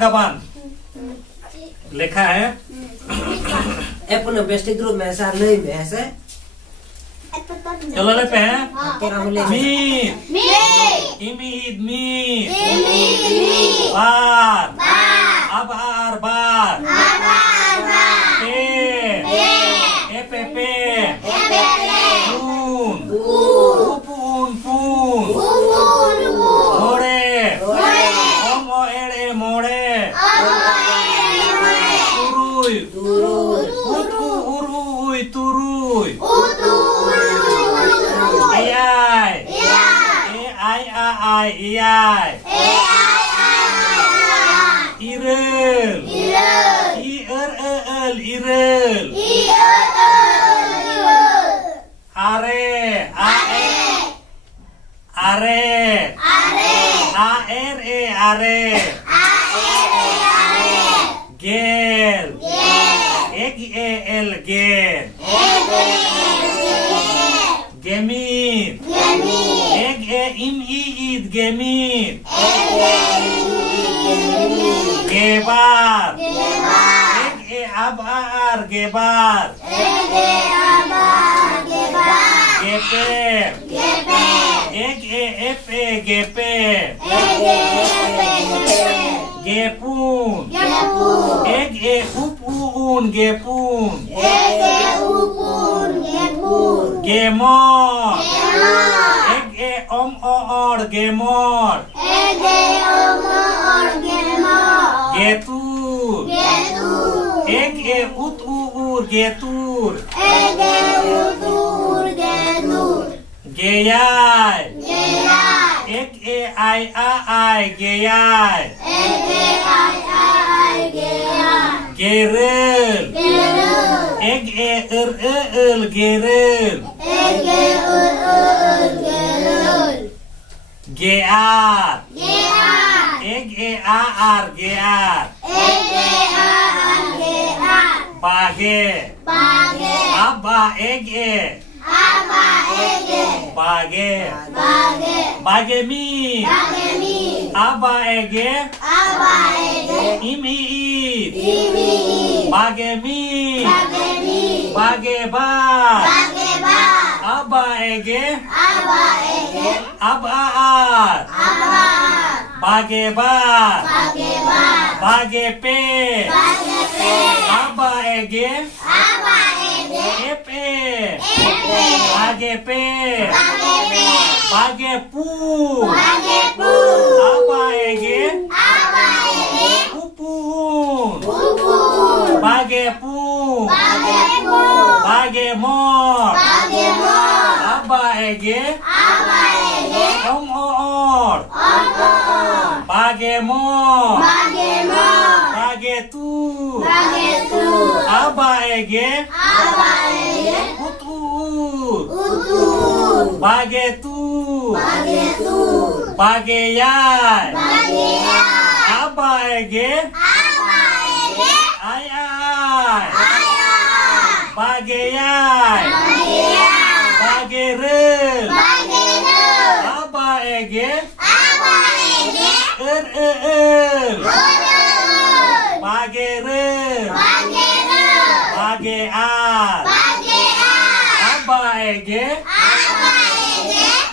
Gaban. लिखा है Apple no best group में ऐसा नहीं में ऐसे चलो लेते हैं तेरा बोले मीट मी इमीद मीट मी बार बार अबार बार पे एपे पे पून पून पून मोड़े ओमो एड़े मोड़े तुरुई उरुई तुरुई Iyai. Iyai. Iyai. Irel. Irel. Irel. Are. Are. Are. Are. Gel. Gel. Gel. Gemit. Imid. Gemit. Gebar. Abar. Gebar. Geper. Efe. Geper. Gepun. Upun. Gepun. Gemor. Or. Gemor. Getur. Utur. Getur. Geyai. Ai. Geyai. Gerel. Gerel. Gear. Gear. Bage. Abba. Bage. Bagemi. Abba. Imid. Bagemi. Bagebar. Abba. Abar. Bagebar. Bagepe. Abba. Epe. Bagepe. Bagepu. Abba. Upun. Bagepun. Bagemor. Abba. Omor. Bagemor. Bagetur. Abba. Utur. Bagetur. Bageyai. Abba. Ayai. Bageyai. Bagerel. Abba. Bagerel. Bagear.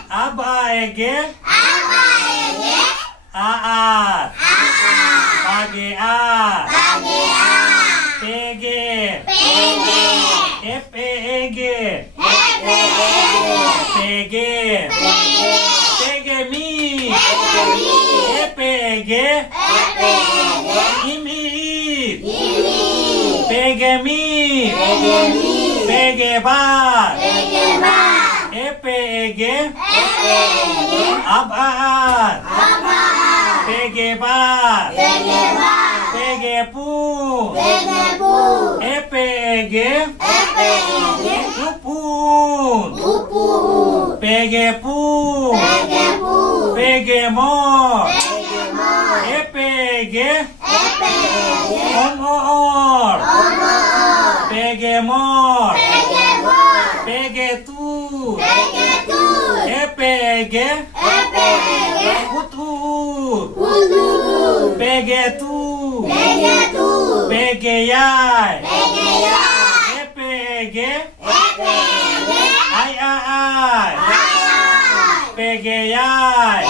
Abba. Aar. Bagear. Pege. Pege. Pegemi. Epege. Imid. Pegemi. Pegebar. Epege. Abar. Pegebar. Pegepun. Epege. Upun. Pegepun. Pegemor. Epege. Omor. Pegemor. Pegetur. Epege. Utur. Pegetur. Pegeyai. Epege. Ai ai. Pegeyai.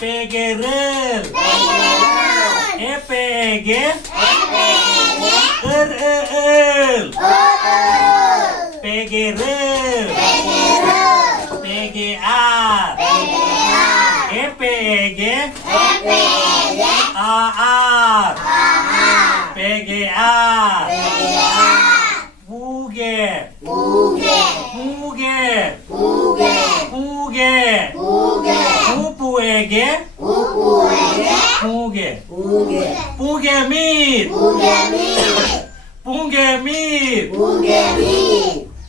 Pegerel. Epege. Er. Pegerel. PGR. Epege. AR. PGR. Buge. Pupuege. Puge meat.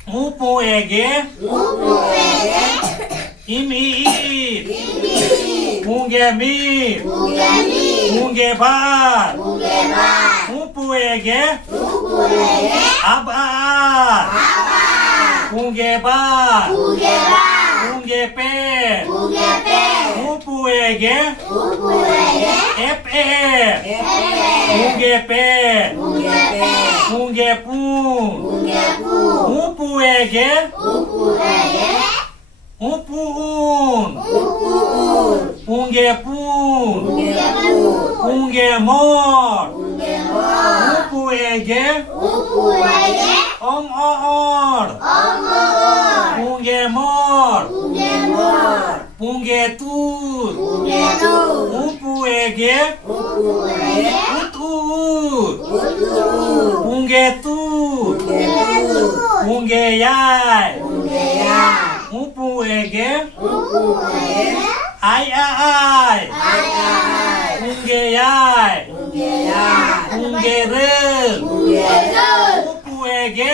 Pupuege. Imi. Puge meat. Puge bar. Pupuege. Abar. Puge bar. Puge pe. Pupuege. Fe. Puge pe. Puge pun. Pupuege. Upun. Puge pun. Puge mor. Pupuege. Or. Puge mor. Puge tur. Pupuege. Utut. Puge tur. Puge yai. Pupuege. Ai ai. Puge yai. Puge rel. Pupuege.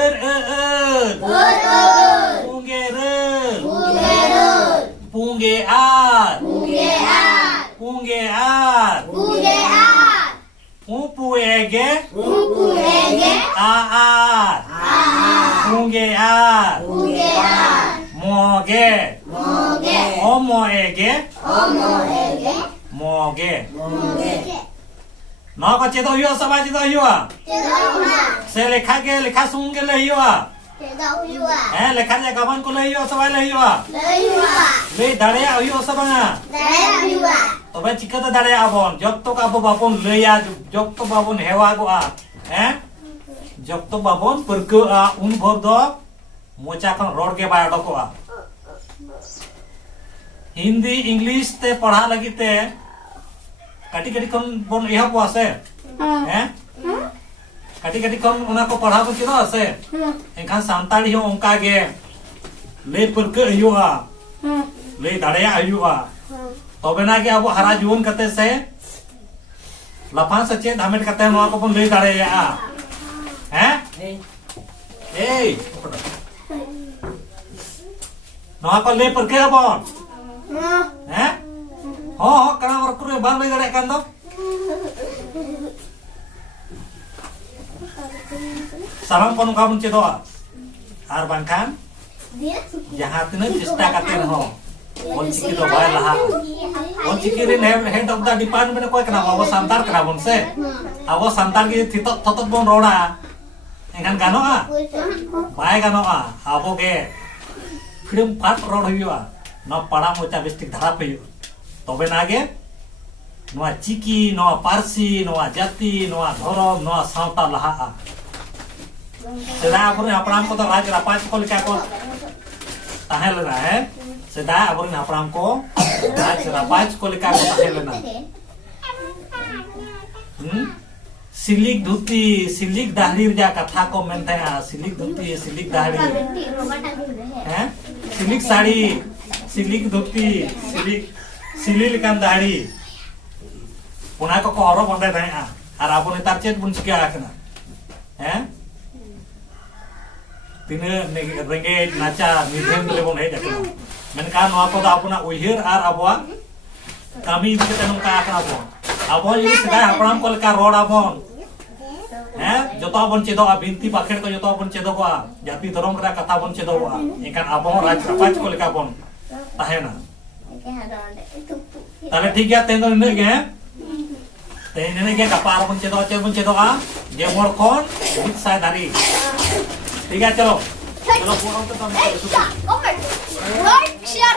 Er. Puge rel. Puge ar. Pupuege. Ar. Puge ar. Moge. Omoege. Moge. Nó có chế độ hiệu sao ba chế độ hiệu à? Sẽ lekha sung cái lấy hiệu à? Lekha cái kapan ko lấy hiệu sao ba lấy hiệu à? Lấy đare à hiệu sao ba à? तो भाई चिकता दाड़े आबन जब तो आबो बाबन लैया जब तो बाबन हेवा गो आ जब तो बाबन परको आ उन भर दो मोचा खन रोड के बाय डको आ हिंदी इंग्लिश ते पढ़ा लगी ते काटी कन बन एहा को आसे काटी कन उना को पढ़ा को चिरो आसे एखान सांताड़ी हो उनका गे ले परको हुआ ले दाड़े हुआ तबे ना के अब हरा जुवन कते से लफान से चेत हमें कते नवा को बन ले दाड़े या हैं नवा को ले पर के बन हैं हो कना वर कुरे बान ले दाड़े कान दो सालाम कोन का बन चेदो आर बांखान जहां तिना चेष्टा कते हो Olchiki do bay laha. Olchiki rin head of the department ko kana abo santar kana bon se. Abo santar ki thitot bon roda. Engan gano a. Bay gano a. Abo ge film part rod huiwa. No pada mocha bestik dhara peyu. Tobe na ge noa chiki, noa parsi, noa jati, noa dhorom, noa sauta laha a. Seda apure apram ko to raj rapaj ko lika ko tahel na hai. Sedai abang napram ko, आज रापाज को लेकर बताए लेना। सिलिक धुती, सिलिक दाहरी जा कथा को मेंटे हैं, सिलिक धुती, सिलिक दाहरी, हैं? सिलिक साड़ी, सिलिक धुती, सिलिक कान दाहरी, पुना को औरो बंदे हैं, आराबो ने तारचेत बुन चिके आखना, हैं? तिने रेंगे नाचा निधेम लेबोन है देखना। Menkan noa ko da apuna uihir ar abwa kami dikete nongka akna abon abon ini sedai hapram ko leka road abon joto abon cedo binti pakhet ko joto abon cedo ko jati dhorom kara katha abon cedo ko ekan abon raj rapaj ko leka abon tahena tale thik gaya tendo inde ge ini nih gak apa pun cedoa dia morkon bit saya dari tiga celo pulang ke Like, share,